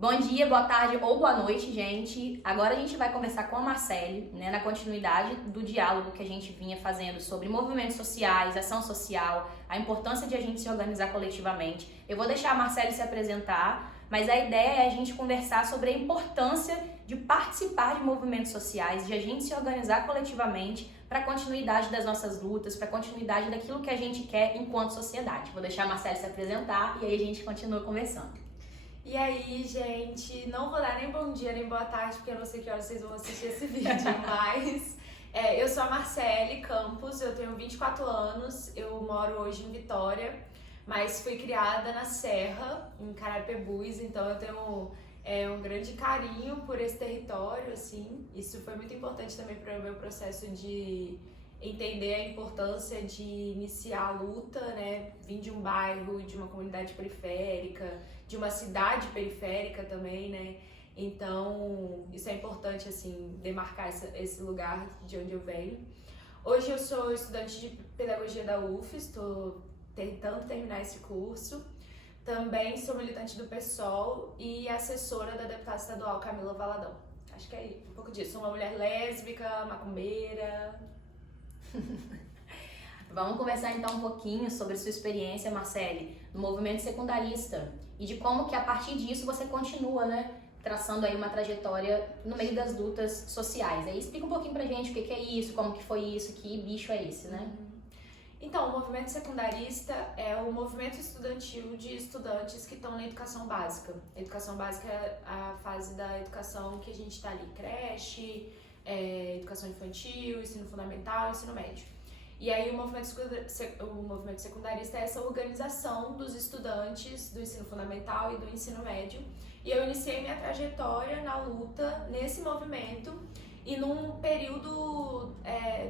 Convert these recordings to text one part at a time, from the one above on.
Bom dia, boa tarde ou boa noite, gente. Agora a gente vai conversar com a Marcele, né, na continuidade do diálogo que a gente vinha fazendo sobre movimentos sociais, ação social, a importância de a gente se organizar coletivamente. Eu vou deixar a Marcele se apresentar, mas a ideia é a gente conversar sobre a importância de participar de movimentos sociais, de a gente se organizar coletivamente para a continuidade das nossas lutas, para a continuidade daquilo que a gente quer enquanto sociedade. Vou deixar a Marcele se apresentar e aí a gente continua conversando. E aí, gente, não vou dar nem bom dia nem boa tarde, porque eu não sei que horas vocês vão assistir esse vídeo, mas eu sou a Marcele Campos, eu tenho 24 anos, eu moro hoje em Vitória, mas fui criada na Serra, em Carapebus, então eu tenho um grande carinho por esse território, assim. Isso foi muito importante também para o meu processo de entender a importância de iniciar a luta, né? Vim de um bairro, de uma comunidade periférica, de uma cidade periférica também, né? Então, isso é importante, assim, demarcar esse lugar de onde eu venho. Hoje eu sou estudante de pedagogia da UFES, estou tentando terminar esse curso. Também sou militante do PSOL e assessora da deputada estadual Camila Valadão. Acho que é um pouco disso. Sou uma mulher lésbica, macumbeira. Vamos conversar então um pouquinho sobre sua experiência, Marcele, no movimento secundarista e de como que a partir disso você continua, né, traçando aí uma trajetória no meio das lutas sociais. Aí explica um pouquinho pra gente o que é isso, como que foi isso, que bicho é esse, né? Então, o movimento secundarista é o movimento estudantil de estudantes que estão na educação básica. A educação básica é a fase da educação que a gente está ali, creche, educação infantil, ensino fundamental, ensino médio. E aí o movimento secundarista é essa organização dos estudantes do ensino fundamental e do ensino médio. E eu iniciei minha trajetória na luta nesse movimento e num período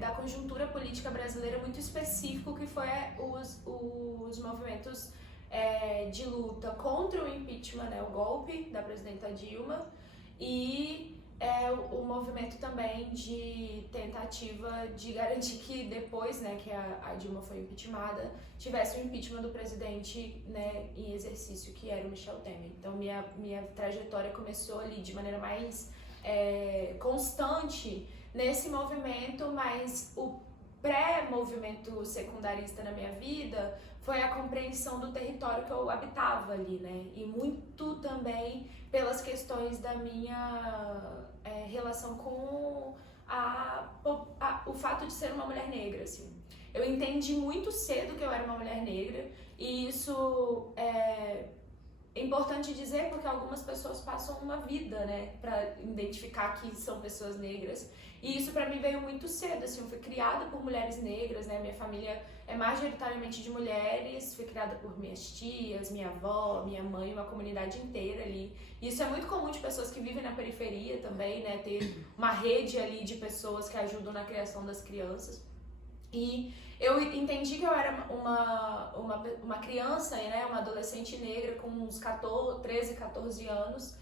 da conjuntura política brasileira muito específico, que foi os movimentos de luta contra o impeachment, né, o golpe da presidenta Dilma, e o movimento também de tentativa de garantir que depois, né, que a Dilma foi impeachmentada, tivesse o impeachment do presidente, né, em exercício, que era o Michel Temer. Então minha trajetória começou ali de maneira mais constante nesse movimento, mas o pré-movimento secundarista na minha vida foi a compreensão do território que eu habitava ali, né? E muito também pelas questões da minha relação com o fato de ser uma mulher negra, assim. Eu entendi muito cedo que eu era uma mulher negra e isso é importante dizer porque algumas pessoas passam uma vida, né, pra identificar que são pessoas negras. E isso pra mim veio muito cedo, assim, eu fui criada por mulheres negras, né, minha família é majoritariamente de mulheres, fui criada por minhas tias, minha avó, minha mãe, uma comunidade inteira ali. E isso é muito comum de pessoas que vivem na periferia também, né, ter uma rede ali de pessoas que ajudam na criação das crianças. E eu entendi que eu era uma criança, né, uma adolescente negra com uns 13, 14 anos,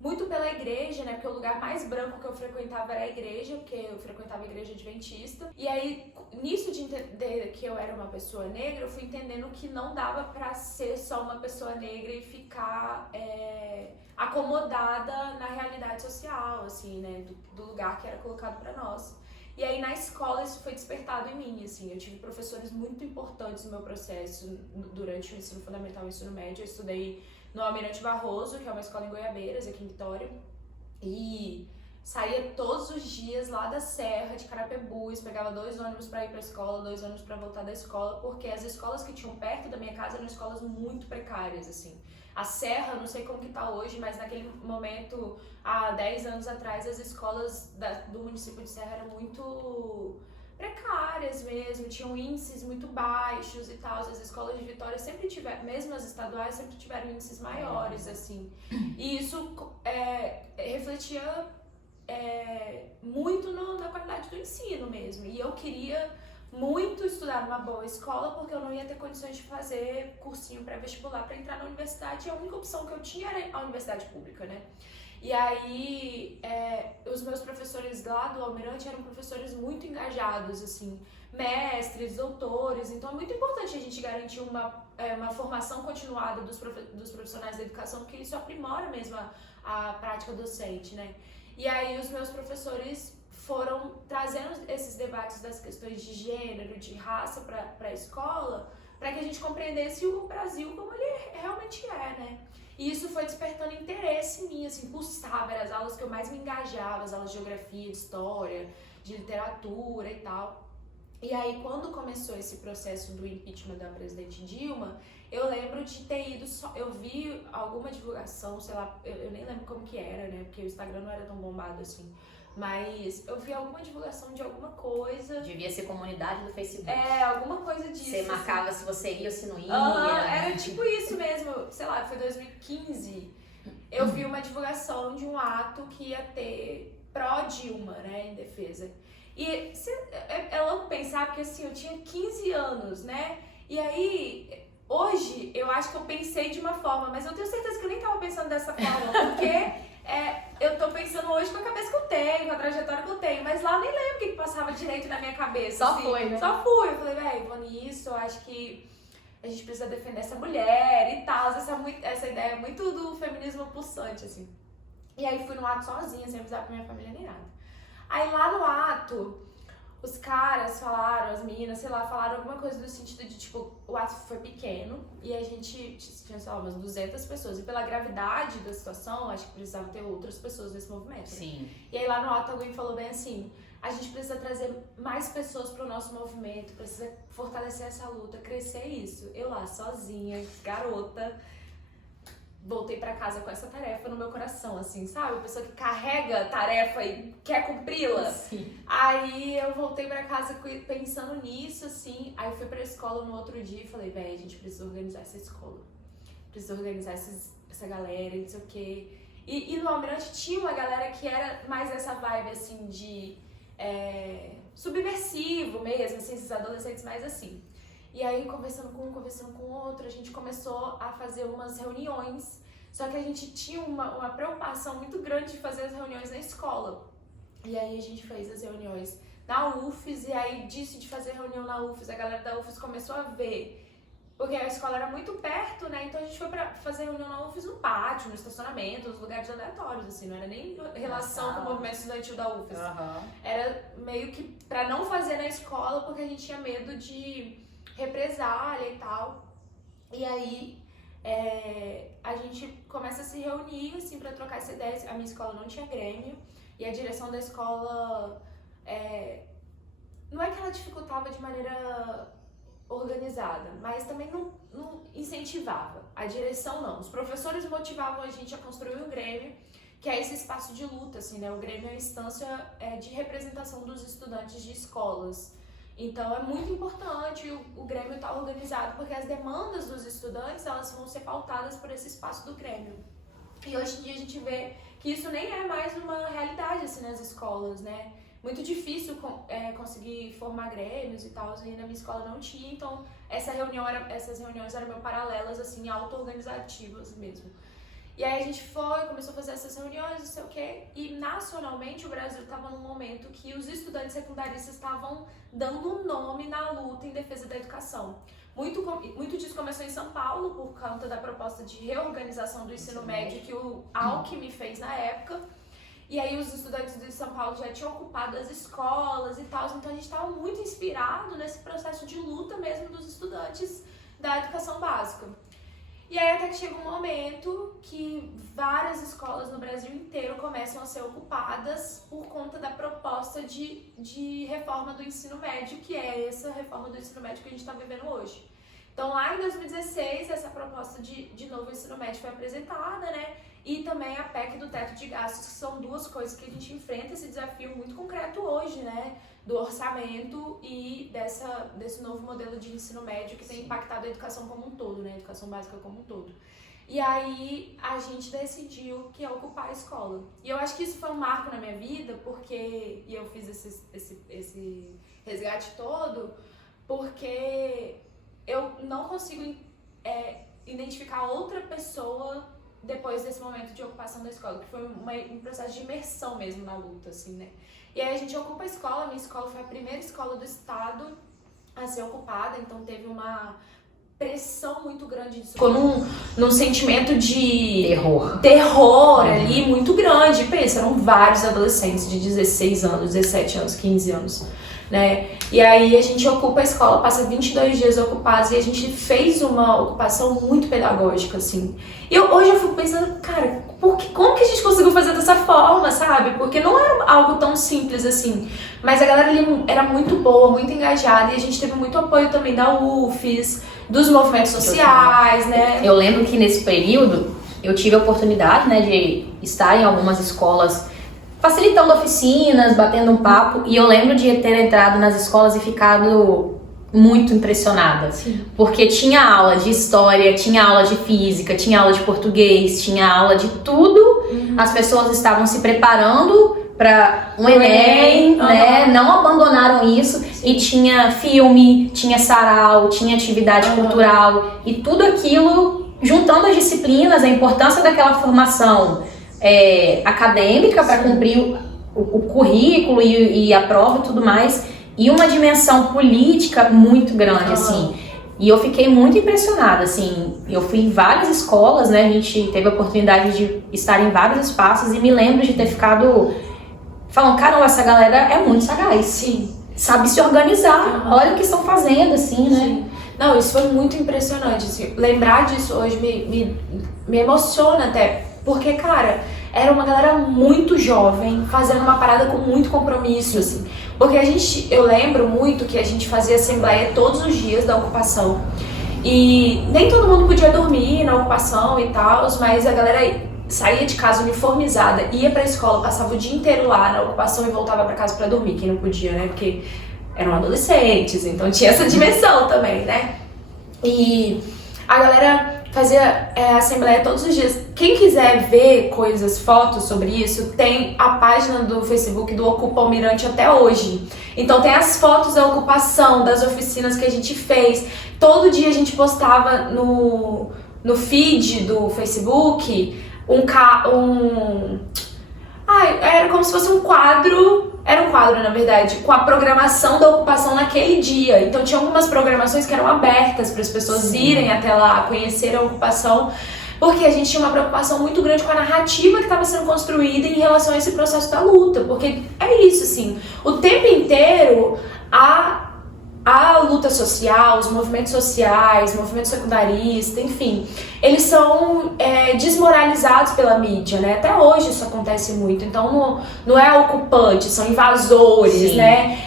muito pela igreja, né, porque o lugar mais branco que eu frequentava era a igreja, porque eu frequentava a igreja adventista. E aí, nisso de entender que eu era uma pessoa negra, eu fui entendendo que não dava pra ser só uma pessoa negra e ficar acomodada na realidade social, assim, né, do lugar que era colocado pra nós. E aí na escola isso foi despertado em mim, assim, eu tive professores muito importantes no meu processo durante o ensino fundamental e o ensino médio. Eu estudei no Almirante Barroso, que é uma escola em Goiabeiras, aqui em Vitória, e saía todos os dias lá da Serra de Carapebus, pegava 2 ônibus para ir para a escola, 2 ônibus para voltar da escola, porque as escolas que tinham perto da minha casa eram escolas muito precárias, assim. A Serra, não sei como que tá hoje, mas naquele momento, há 10 anos atrás, as escolas do município de Serra eram muito precárias mesmo, tinham índices muito baixos e tal. As escolas de Vitória sempre tiveram, mesmo as estaduais, sempre tiveram índices maiores, assim. E isso refletia muito na qualidade do ensino mesmo. E eu queria muito estudar numa boa escola, porque eu não ia ter condições de fazer cursinho pré-vestibular para entrar na universidade, e a única opção que eu tinha era a universidade pública, né? E aí, os meus professores lá do Almirante eram professores muito engajados, assim, mestres, doutores. Então é muito importante a gente garantir uma formação continuada dos profissionais da educação, porque isso aprimora mesmo a prática docente, né? E aí os meus professores foram trazendo esses debates das questões de gênero, de raça para a escola, para que a gente compreendesse o Brasil como ele realmente é, né? E isso foi despertando interesse em mim, assim, cursava, eram as aulas que eu mais me engajava, as aulas de geografia, de história, de literatura e tal. E aí, quando começou esse processo do impeachment da presidente Dilma, eu lembro de ter ido eu vi alguma divulgação, sei lá, eu nem lembro como que era, né? Porque o Instagram não era tão bombado assim. Mas eu vi alguma divulgação de alguma coisa. Devia ser comunidade do Facebook. Alguma coisa disso. Você marcava se você ia ou se não ia. Era tipo isso mesmo. Sei lá, foi 2015. Eu vi uma divulgação de um ato que ia ter pró-Dilma, né, em defesa. E é louco pensar, porque assim, eu tinha 15 anos, né? E aí, hoje, eu acho que eu pensei de uma forma, mas eu tenho certeza que eu nem tava pensando dessa forma, porque eu tô pensando hoje com a cabeça que eu tenho, com a trajetória que eu tenho, mas lá eu nem lembro o que passava direito na minha cabeça. Só assim. foi, né? Só fui. Eu falei, velho, vou nisso, eu acho que a gente precisa defender essa mulher e tal, essa ideia muito do feminismo pulsante, assim. E aí fui no ato sozinha, sem avisar pra minha família nem nada. Aí lá no ato, os caras falaram, as meninas, sei lá, falaram alguma coisa no sentido de, tipo, o ato foi pequeno e a gente tinha, sei lá, umas 200 pessoas. E pela gravidade da situação, acho que precisava ter outras pessoas nesse movimento. Sim. Né? E aí lá no ato alguém falou bem assim, a gente precisa trazer mais pessoas pro nosso movimento, precisa fortalecer essa luta, crescer isso. Eu lá, sozinha, garota, voltei pra casa com essa tarefa no meu coração, assim, sabe? A pessoa que carrega a tarefa e quer cumpri-la. Sim. Aí eu voltei pra casa pensando nisso, assim. Aí eu fui pra escola no outro dia e falei, véi, a gente precisa organizar essa escola. Precisa organizar essa galera, não sei o quê. E no Almirante tinha uma galera que era mais essa vibe, assim, de subversivo mesmo, assim, esses adolescentes mais assim. E aí, conversando com um, conversando com outro, a gente começou a fazer umas reuniões. Só que a gente tinha uma preocupação muito grande de fazer as reuniões na escola. E aí a gente fez as reuniões na UFES, e aí disso de fazer reunião na UFES, a galera da UFES começou a ver. Porque a escola era muito perto, né? Então a gente foi pra fazer reunião na UFES no pátio, no estacionamento, nos lugares aleatórios, assim. Não era nem relação com o movimento estudantil da UFES. Uhum. Era meio que pra não fazer na escola, porque a gente tinha medo de represália e tal. E aí a gente começa a se reunir assim pra trocar essa ideia. A minha escola não tinha grêmio e a direção da escola não é que ela dificultava de maneira organizada, mas também não incentivava. A direção não. Os professores motivavam a gente a construir um grêmio, que é esse espaço de luta, assim, né? O grêmio é uma instância de representação dos estudantes de escolas. Então é muito importante o Grêmio estar organizado, porque as demandas dos estudantes, elas vão ser pautadas por esse espaço do Grêmio. E hoje em dia a gente vê que isso nem é mais uma realidade assim nas escolas, né? Muito difícil conseguir formar grêmios e tal, e na minha escola não tinha, então essas reuniões eram meio paralelas, assim, auto-organizativas mesmo. E aí a gente começou a fazer essas reuniões, não sei o quê, e nacionalmente o Brasil estava num momento que os estudantes secundaristas estavam dando um nome na luta em defesa da educação. Muito disso começou em São Paulo, por conta da proposta de reorganização do ensino médio que o Alckmin fez na época. E aí os estudantes de São Paulo já tinham ocupado as escolas e tal, então a gente estava muito inspirado nesse processo de luta mesmo dos estudantes da educação básica. E aí até que chega um momento que várias escolas no Brasil inteiro começam a ser ocupadas por conta da proposta de reforma do ensino médio, que é essa reforma do ensino médio que a gente está vivendo hoje. Então lá em 2016, essa proposta de novo ensino médio foi apresentada, né? E também a PEC do teto de gastos, que são duas coisas que a gente enfrenta esse desafio muito concreto hoje, né? Do orçamento e desse novo modelo de ensino médio que tem impactado a educação como um todo, né? A educação básica como um todo. E aí a gente decidiu que ia ocupar a escola. E eu acho que isso foi um marco na minha vida, porque... E eu fiz esse resgate todo, porque eu não consigo identificar outra pessoa depois desse momento de ocupação da escola, que foi um processo de imersão mesmo na luta, assim, né? E aí a gente ocupa a escola, minha escola foi a primeira escola do estado a ser ocupada, então teve uma pressão muito grande disso. Ficou num sentimento de terror ali muito grande. Pensa, eram vários adolescentes de 16 anos, 17 anos, 15 anos, né? E aí a gente ocupa a escola, passa 22 dias ocupados e a gente fez uma ocupação muito pedagógica, assim. E hoje eu fico pensando, cara, como que a gente conseguiu fazer dessa forma, sabe? Porque não era algo tão simples assim. Mas a galera ali era muito boa, muito engajada e a gente teve muito apoio também da UFES, dos movimentos sociais, né? Eu lembro que nesse período eu tive a oportunidade, né, de estar em algumas escolas facilitando oficinas, batendo um papo, e eu lembro de ter entrado nas escolas e ficado muito impressionada. Sim. Porque tinha aula de história, tinha aula de física, tinha aula de português, tinha aula de tudo. As pessoas estavam se preparando para um Enem, né? Não abandonaram isso. E tinha filme, tinha sarau, tinha atividade cultural e tudo aquilo juntando as disciplinas, a importância daquela formação acadêmica para cumprir o currículo e a prova e tudo mais, e uma dimensão política muito grande, assim. E eu fiquei muito impressionada, assim. Eu fui em várias escolas, né? A gente teve a oportunidade de estar em vários espaços e me lembro de ter ficado falando, caramba, essa galera é muito sagaz. Sim. Sabe se organizar. Olha o que estão fazendo, assim, né? Sim. Não, isso foi muito impressionante, assim. Lembrar disso hoje me emociona até. Porque, cara, era uma galera muito jovem, fazendo uma parada com muito compromisso, assim. Porque eu lembro muito que a gente fazia assembleia todos os dias da ocupação. E nem todo mundo podia dormir na ocupação e tal, mas a galera saía de casa uniformizada, ia pra escola, passava o dia inteiro lá na ocupação e voltava pra casa pra dormir, quem não podia, né? Porque eram adolescentes, então tinha essa dimensão também, né? E a galera fazia assembleia todos os dias. Quem quiser ver fotos sobre isso, tem a página do Facebook do Ocupa Almirante até hoje. Então tem as fotos da ocupação, das oficinas que a gente fez. Todo dia a gente postava no feed do Facebook era como se fosse um quadro. Era um quadro, na verdade, com a programação da ocupação naquele dia. Então tinha algumas programações que eram abertas para as pessoas irem até lá, conhecer a ocupação, porque a gente tinha uma preocupação muito grande com a narrativa que estava sendo construída em relação a esse processo da luta. Porque é isso, assim, o tempo inteiro a luta social, os movimentos sociais, movimento secundarista, enfim, eles são desmoralizados pela mídia, né? Até hoje isso acontece muito. Então não é ocupante, são invasores, sim, né?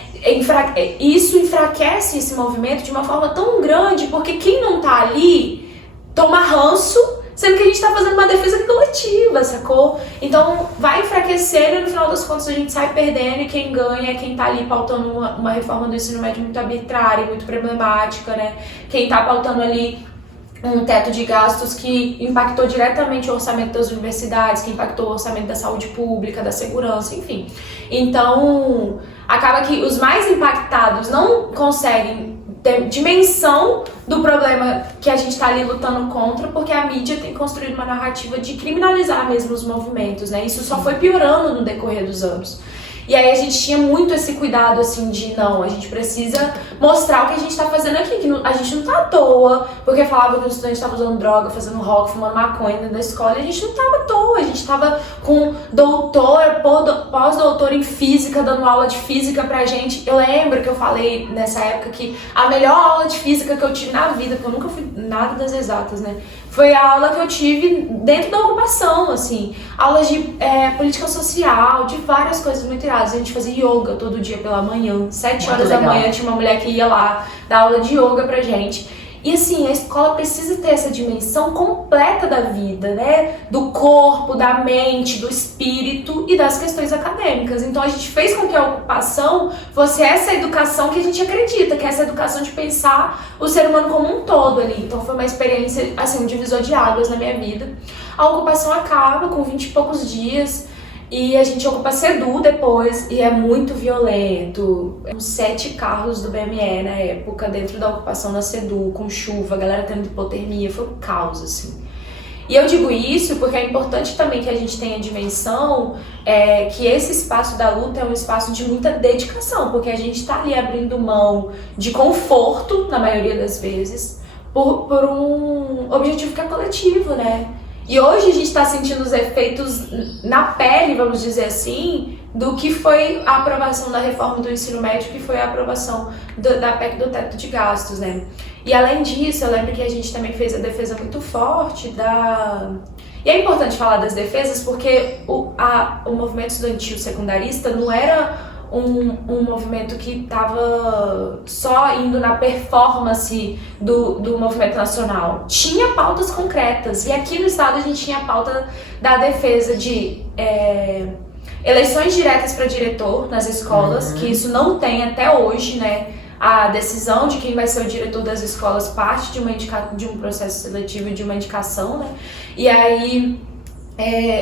Isso enfraquece esse movimento de uma forma tão grande, porque quem não tá ali toma ranço, sendo que a gente tá fazendo uma defesa coletiva, sacou? Então vai enfraquecendo e no final das contas a gente sai perdendo, e quem ganha é quem tá ali pautando uma reforma do ensino médio muito arbitrária, muito problemática, né? Quem tá pautando ali um teto de gastos que impactou diretamente o orçamento das universidades, que impactou o orçamento da saúde pública, da segurança, enfim. Então acaba que os mais impactados não conseguem ter dimensão do problema que a gente tá ali lutando contra, porque a mídia tem construído uma narrativa de criminalizar mesmo os movimentos, né? Isso só foi piorando no decorrer dos anos. E aí a gente tinha muito esse cuidado, assim, de não, a gente precisa mostrar o que a gente tá fazendo aqui, que a gente não tá à toa, porque falava que o estudante tava usando droga, fazendo rock, fumando maconha dentro da escola, e a gente não tava à toa, a gente tava com pós-doutor em física, dando aula de física pra gente. Eu lembro que eu falei nessa época que a melhor aula de física que eu tive na vida, porque eu nunca fui nada das exatas, né? Foi a aula que eu tive dentro da ocupação, assim, aulas de política social, de várias coisas muito iradas. A gente fazia yoga todo dia pela manhã, 7 horas da manhã tinha uma mulher que ia lá dar aula de yoga pra gente. E assim, a escola precisa ter essa dimensão completa da vida, né? Do corpo, da mente, do espírito e das questões acadêmicas. Então a gente fez com que a ocupação fosse essa educação que a gente acredita, que é essa educação de pensar o ser humano como um todo ali. Então foi uma experiência, assim, um divisor de águas na minha vida. A ocupação acaba com 20 e poucos dias. E a gente ocupa CEDU depois, e é muito violento. 7 carros do BME na época, dentro da ocupação da CEDU, com chuva, a galera tendo hipotermia, foi um caos, assim. E eu digo isso porque é importante também que a gente tenha a dimensão que esse espaço da luta é um espaço de muita dedicação, porque a gente está ali abrindo mão de conforto, na maioria das vezes, por um objetivo que é coletivo, né? E hoje a gente está sentindo os efeitos na pele, vamos dizer assim, do que foi a aprovação da reforma do ensino médio, que foi a aprovação da PEC do teto de gastos, né? E além disso, eu lembro que a gente também fez a defesa muito forte da... E é importante falar das defesas porque o movimento estudantil secundarista não era um movimento que estava só indo na performance do movimento nacional. Tinha pautas concretas. E aqui no estado a gente tinha a pauta da defesa de eleições diretas para diretor nas escolas, que isso não tem até hoje, né? A decisão de quem vai ser o diretor das escolas parte de um processo seletivo e de uma indicação, né? E aí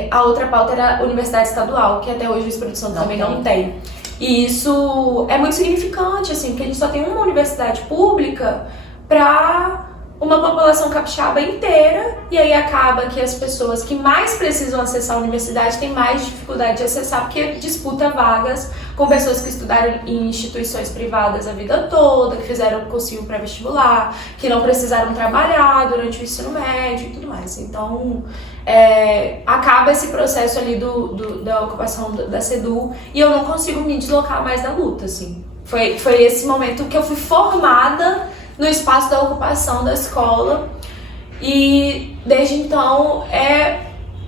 a outra pauta era a universidade estadual, que até hoje o Espírito Santo também não tem. E isso é muito significante, assim, porque a gente só tem uma universidade pública para uma população capixaba inteira, e aí acaba que as pessoas que mais precisam acessar a universidade têm mais dificuldade de acessar, porque disputa vagas com pessoas que estudaram em instituições privadas a vida toda, que fizeram cursinho pré-vestibular, que não precisaram trabalhar durante o ensino médio e tudo mais. Então, acaba esse processo ali da ocupação da CEDU e eu não consigo me deslocar mais da luta, assim. Foi esse momento que eu fui formada no espaço da ocupação da escola e desde então é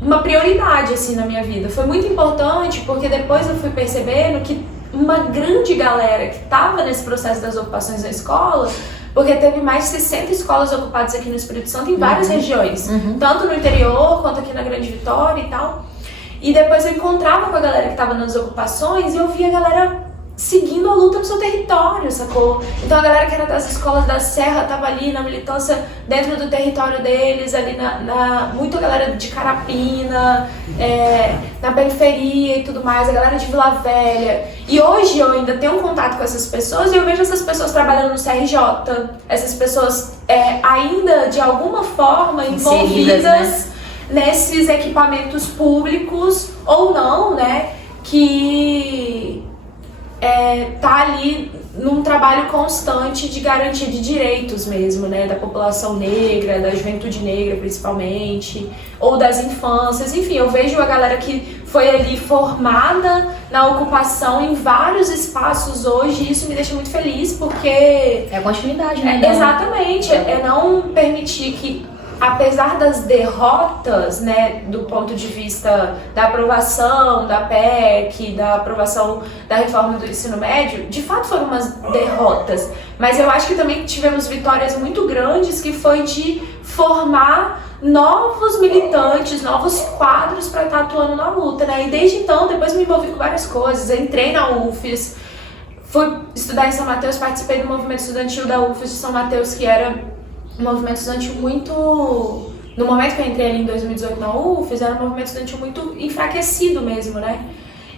uma prioridade assim na minha vida. Foi muito importante porque depois eu fui percebendo que uma grande galera que estava nesse processo das ocupações da escola, porque teve mais de 60 escolas ocupadas aqui no Espírito Santo em várias regiões, tanto no interior quanto aqui na Grande Vitória e tal. E depois eu encontrava com a galera que estava nas ocupações e eu via a galera seguindo a luta no seu território, sacou? Então a galera que era das escolas da Serra tava ali na militância dentro do território deles, ali muita galera de Carapina, na periferia e tudo mais, a galera de Vila Velha. E hoje eu ainda tenho um contato com essas pessoas e eu vejo essas pessoas trabalhando no CRJ, essas pessoas ainda de alguma forma envolvidas, né, nesses equipamentos públicos ou não, né, que tá ali num trabalho constante de garantia de direitos mesmo, né, da população negra, da juventude negra principalmente, ou das infâncias, enfim, eu vejo a galera que foi ali formada na ocupação em vários espaços hoje e isso me deixa muito feliz porque... É a continuidade, né? Exatamente, não permitir que apesar das derrotas, né, do ponto de vista da aprovação da PEC, da aprovação da reforma do ensino médio, de fato foram umas derrotas, mas eu acho que também tivemos vitórias muito grandes que foi de formar novos militantes, novos quadros para estar atuando na luta, né, e desde então, depois me envolvi com várias coisas, entrei na UFES, fui estudar em São Mateus, participei do movimento estudantil da UFES de São Mateus, que era um movimento estudantil muito... No momento que eu entrei ali em 2018 na UFES, era um movimento estudantil muito enfraquecido mesmo, né?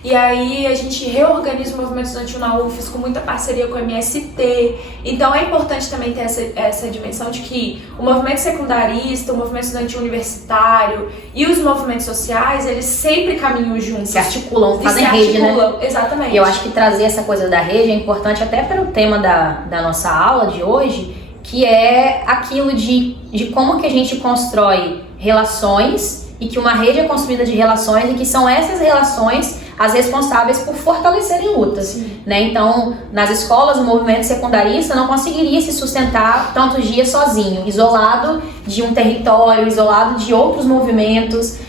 E aí a gente reorganiza o movimento estudantil na UFES com muita parceria com o MST. Então é importante também ter essa dimensão de que o movimento secundarista, o movimento estudantil universitário e os movimentos sociais, eles sempre caminham juntos. Se articulam, fazem rede, né? Exatamente. E eu acho que trazer essa coisa da rede é importante até pelo tema da nossa aula de hoje, que é aquilo de como que a gente constrói relações e que uma rede é construída de relações e que são essas relações as responsáveis por fortalecerem lutas, né? Então, nas escolas, o movimento secundarista não conseguiria se sustentar tantos dias sozinho, isolado de um território, isolado de outros movimentos.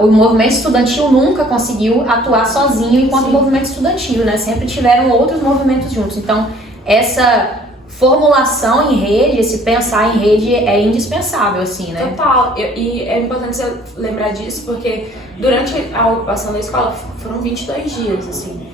O movimento estudantil nunca conseguiu atuar sozinho enquanto movimento estudantil, né? Sempre tiveram outros movimentos juntos. Então, essa formulação em rede, esse pensar em rede é indispensável, assim, né? Total. E é importante você lembrar disso, porque durante a ocupação da escola foram 22 dias, assim.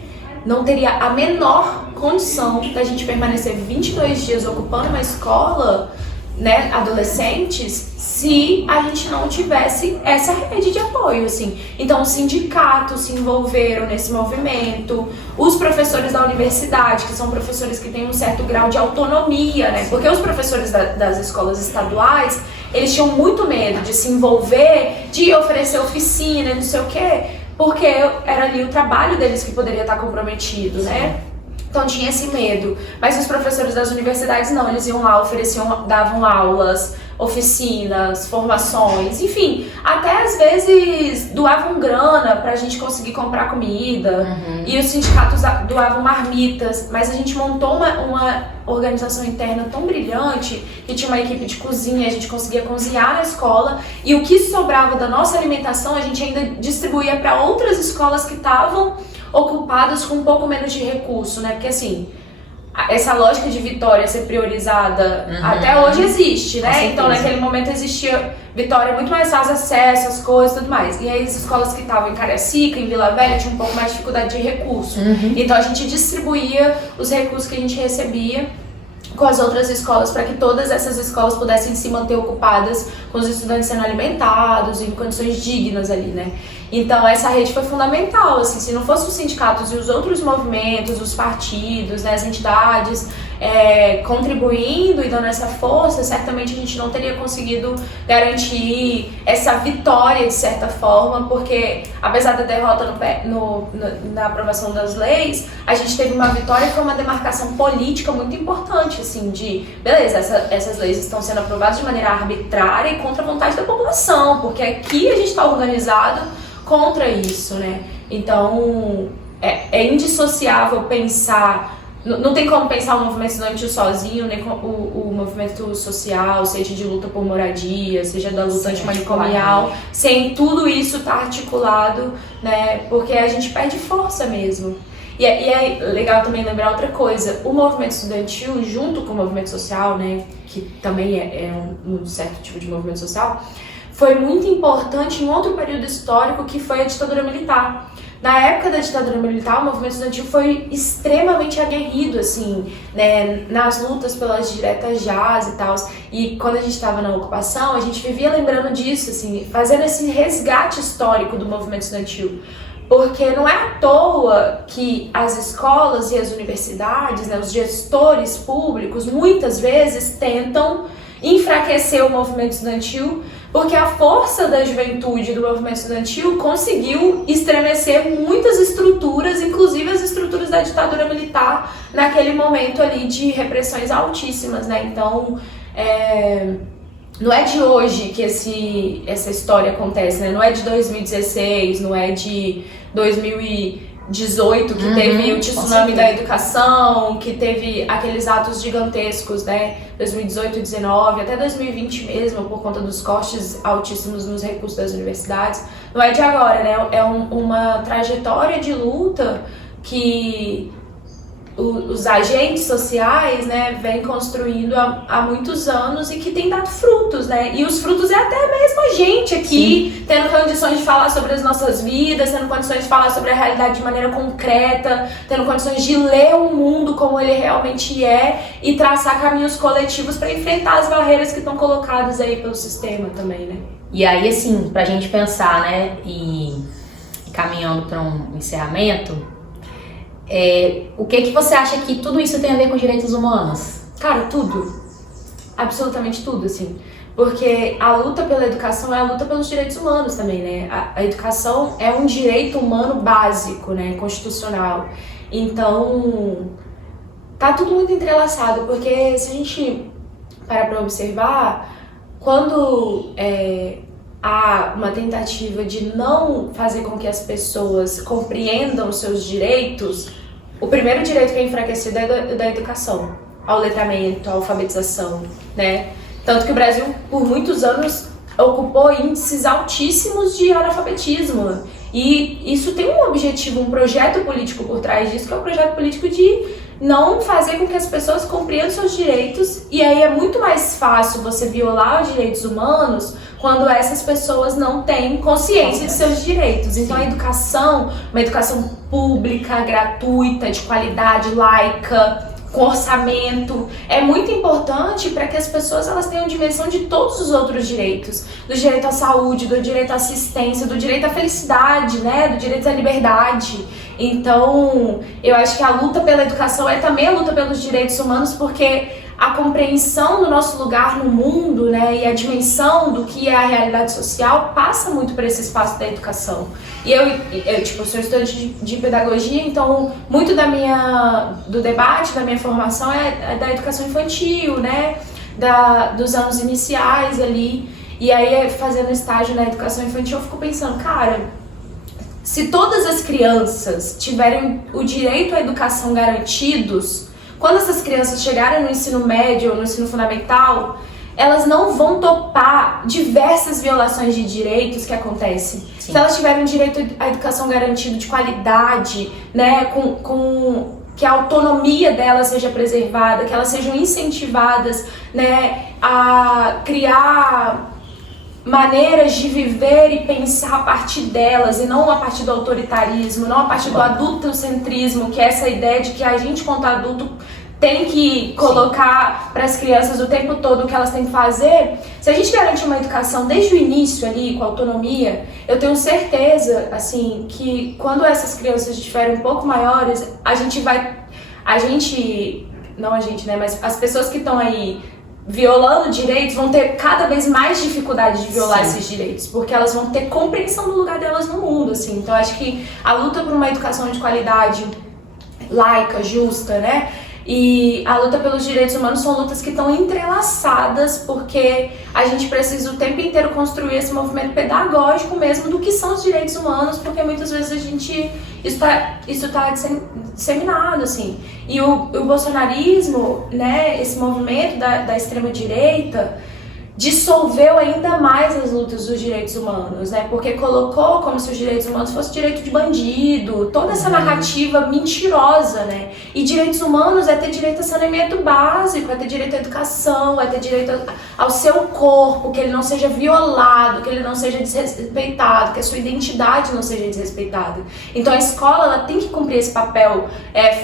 Não teria a menor condição da gente permanecer 22 dias ocupando uma escola, né, adolescentes, se a gente não tivesse essa rede de apoio, assim. Então, os sindicatos se envolveram nesse movimento, os professores da universidade, que são professores que têm um certo grau de autonomia, né? Porque os professores das escolas estaduais, eles tinham muito medo de se envolver, de oferecer oficina, não sei o quê, porque era ali o trabalho deles que poderia estar comprometido, né? Então tinha esse medo. Mas os professores das universidades não, eles iam lá, davam aulas, oficinas, formações, enfim, até às vezes doavam grana pra gente conseguir comprar comida, e os sindicatos doavam marmitas, mas a gente montou uma organização interna tão brilhante que tinha uma equipe de cozinha, a gente conseguia cozinhar na escola, e o que sobrava da nossa alimentação a gente ainda distribuía para outras escolas que estavam ocupadas com um pouco menos de recurso, né? Porque assim, essa lógica de Vitória ser priorizada até hoje existe, né? Então naquele momento existia Vitória muito mais fácil acesso às coisas e tudo mais. E aí as escolas que estavam em Cariacica, em Vila Velha, tinham um pouco mais de dificuldade de recurso. Então a gente distribuía os recursos que a gente recebia com as outras escolas para que todas essas escolas pudessem se manter ocupadas com os estudantes sendo alimentados em condições dignas ali, né? Então essa rede foi fundamental, assim, se não fossem os sindicatos e os outros movimentos, os partidos, né, as entidades contribuindo e dando essa força, certamente a gente não teria conseguido garantir essa vitória de certa forma, porque apesar da derrota na aprovação das leis, a gente teve uma vitória que foi uma demarcação política muito importante, assim, de, beleza, essas leis estão sendo aprovadas de maneira arbitrária e contra a vontade da população, porque aqui a gente está organizado contra isso, né? Então, é indissociável pensar. Não tem como pensar o movimento estudantil sozinho, nem o movimento social, seja de luta por moradia, seja da luta antimanicomial, sem tudo isso estar articulado, né? Porque a gente perde força mesmo. E é legal também lembrar outra coisa, o movimento estudantil, junto com o movimento social, né? Que também é um certo tipo de movimento social, foi muito importante em outro período histórico que foi a ditadura militar. Na época da ditadura militar, o movimento estudantil foi extremamente aguerrido, assim, né, nas lutas pelas diretas jazz e tal. E quando a gente estava na ocupação, a gente vivia lembrando disso, assim, fazendo esse resgate histórico do movimento estudantil. Porque não é à toa que as escolas e as universidades, né, os gestores públicos, muitas vezes tentam enfraquecer o movimento estudantil, porque a força da juventude do movimento estudantil conseguiu estremecer muitas estruturas, inclusive as estruturas da ditadura militar, naquele momento ali de repressões altíssimas, né? Então, não é de hoje que essa história acontece, né? Não é de 2016, não é de 2018 que teve o tsunami da educação, que teve aqueles atos gigantescos, né? 2018, 2019, até 2020 mesmo, por conta dos cortes altíssimos nos recursos das universidades. Não é de agora, né? É uma trajetória de luta que os agentes sociais, né, vêm construindo há muitos anos e que tem dado frutos, né? E os frutos é até mesmo a gente aqui, tendo condições de falar sobre as nossas vidas, tendo condições de falar sobre a realidade de maneira concreta, tendo condições de ler o mundo como ele realmente é e traçar caminhos coletivos para enfrentar as barreiras que estão colocadas aí pelo sistema também, né? E aí, assim, pra gente pensar, né, e caminhando para um encerramento, o que você acha que tudo isso tem a ver com direitos humanos? Cara, tudo. Absolutamente tudo, assim. Porque a luta pela educação é a luta pelos direitos humanos também, né? A educação é um direito humano básico, né? Constitucional. Então, tá tudo muito entrelaçado, porque se a gente parar pra observar, quando há uma tentativa de não fazer com que as pessoas compreendam os seus direitos, o primeiro direito que é enfraquecido é da educação, ao letramento, à alfabetização, né? Tanto que o Brasil, por muitos anos, ocupou índices altíssimos de analfabetismo. E isso tem um objetivo, um projeto político por trás disso, que é o projeto político de não fazer com que as pessoas compreendam seus direitos. E aí é muito mais fácil você violar os direitos humanos quando essas pessoas não têm consciência de seus direitos. Então a educação, uma educação pública, gratuita, de qualidade, laica, com orçamento, é muito importante para que as pessoas elas tenham dimensão de todos os outros direitos, do direito à saúde, do direito à assistência, do direito à felicidade, né, do direito à liberdade. Então, eu acho que a luta pela educação é também a luta pelos direitos humanos, porque a compreensão do nosso lugar no mundo, né, e a dimensão do que é a realidade social passa muito por esse espaço da educação. E eu sou estudante de pedagogia, então muito do debate, da minha formação é da educação infantil, né, dos anos iniciais ali. E aí, fazendo estágio na educação infantil, eu fico pensando, cara, se todas as crianças tiverem o direito à educação garantidos, quando essas crianças chegarem no ensino médio ou no ensino fundamental, elas não vão topar diversas violações de direitos que acontecem. Sim. Se elas tiverem direito à educação garantido de qualidade, né, com que a autonomia delas seja preservada, que elas sejam incentivadas, né, a criar maneiras de viver e pensar a partir delas e não a partir do autoritarismo, não a partir do adultocentrismo, que é essa ideia de que a gente, quanto adulto, tem que colocar para as crianças o tempo todo o que elas têm que fazer. Se a gente garante uma educação desde o início ali, com autonomia, eu tenho certeza, assim, que quando essas crianças estiverem um pouco maiores, mas as pessoas que estão aí violando direitos vão ter cada vez mais dificuldade de violar esses direitos, porque elas vão ter compreensão do lugar delas no mundo, assim. Então, acho que a luta por uma educação de qualidade, laica, justa, né, e a luta pelos direitos humanos são lutas que estão entrelaçadas, porque a gente precisa o tempo inteiro construir esse movimento pedagógico mesmo do que são os direitos humanos, porque muitas vezes isso tá disseminado, assim. E o bolsonarismo, né, esse movimento da extrema-direita, dissolveu ainda mais as lutas dos direitos humanos, né? Porque colocou como se os direitos humanos fossem direito de bandido, toda essa narrativa mentirosa, né? E direitos humanos é ter direito a saneamento básico, é ter direito à educação, é ter direito ao seu corpo, que ele não seja violado, que ele não seja desrespeitado, que a sua identidade não seja desrespeitada. Então a escola, ela tem que cumprir esse papel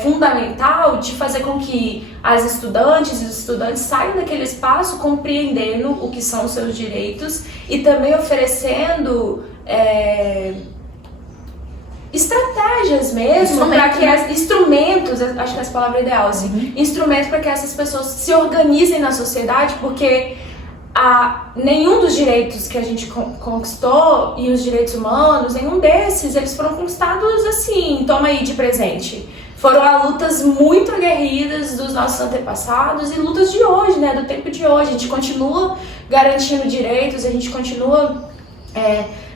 fundamental de fazer com que as estudantes e os estudantes saiam daquele espaço compreendendo o que são os seus direitos e também oferecendo estratégias mesmo, para que instrumentos, acho que essa palavra é ideal, assim, instrumentos para que essas pessoas se organizem na sociedade, porque nenhum dos direitos que a gente conquistou e os direitos humanos, nenhum desses, eles foram conquistados assim, toma aí de presente. Foram lutas muito aguerridas dos nossos antepassados e lutas de hoje, né, do tempo de hoje. A gente continua garantindo direitos, a gente continua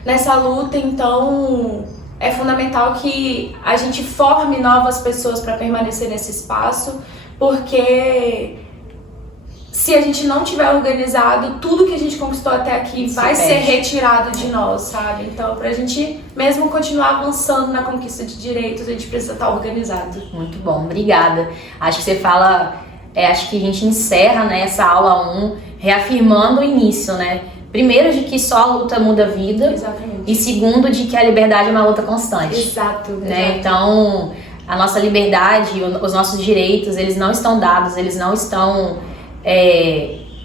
nessa luta, então é fundamental que a gente forme novas pessoas para permanecer nesse espaço, porque se a gente não tiver organizado, tudo que a gente conquistou até aqui vai ser retirado de nós, sabe? Então, pra gente mesmo continuar avançando na conquista de direitos, a gente precisa estar organizado. Muito bom, obrigada. Acho que você fala, acho que a gente encerra, né, essa aula 1 reafirmando o início, né? Primeiro, de que só a luta muda a vida. Exatamente. E segundo, de que a liberdade é uma luta constante. Exato. Né? Então, a nossa liberdade, os nossos direitos, eles não estão dados, eles não estão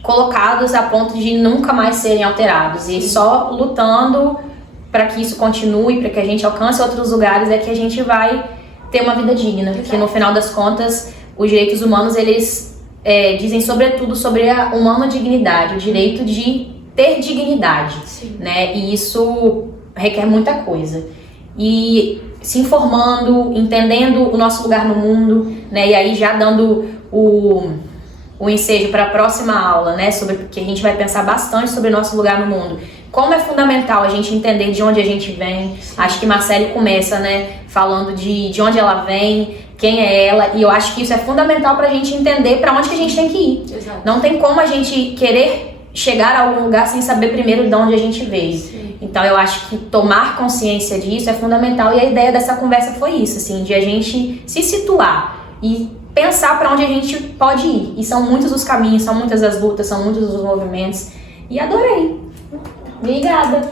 colocados a ponto de nunca mais serem alterados. E só lutando para que isso continue, para que a gente alcance outros lugares, é que a gente vai ter uma vida digna. Porque no final das contas, os direitos humanos, eles dizem sobretudo sobre a humana dignidade, o direito de ter dignidade, né? E isso requer muita coisa. E se informando, entendendo o nosso lugar no mundo, né? E aí já dando o ensejo para a próxima aula, né? Sobre que a gente vai pensar bastante sobre o nosso lugar no mundo. Como é fundamental a gente entender de onde a gente vem. Acho que Marcele começa, né? Falando de onde ela vem, quem é ela. E eu acho que isso é fundamental para a gente entender para onde que a gente tem que ir. Exato. Não tem como a gente querer chegar a algum lugar sem saber primeiro de onde a gente veio. Sim. Então eu acho que tomar consciência disso é fundamental, e a ideia dessa conversa foi isso, assim, de a gente se situar e pensar para onde a gente pode ir. E são muitos os caminhos, são muitas as lutas, são muitos os movimentos, e adorei. Obrigada.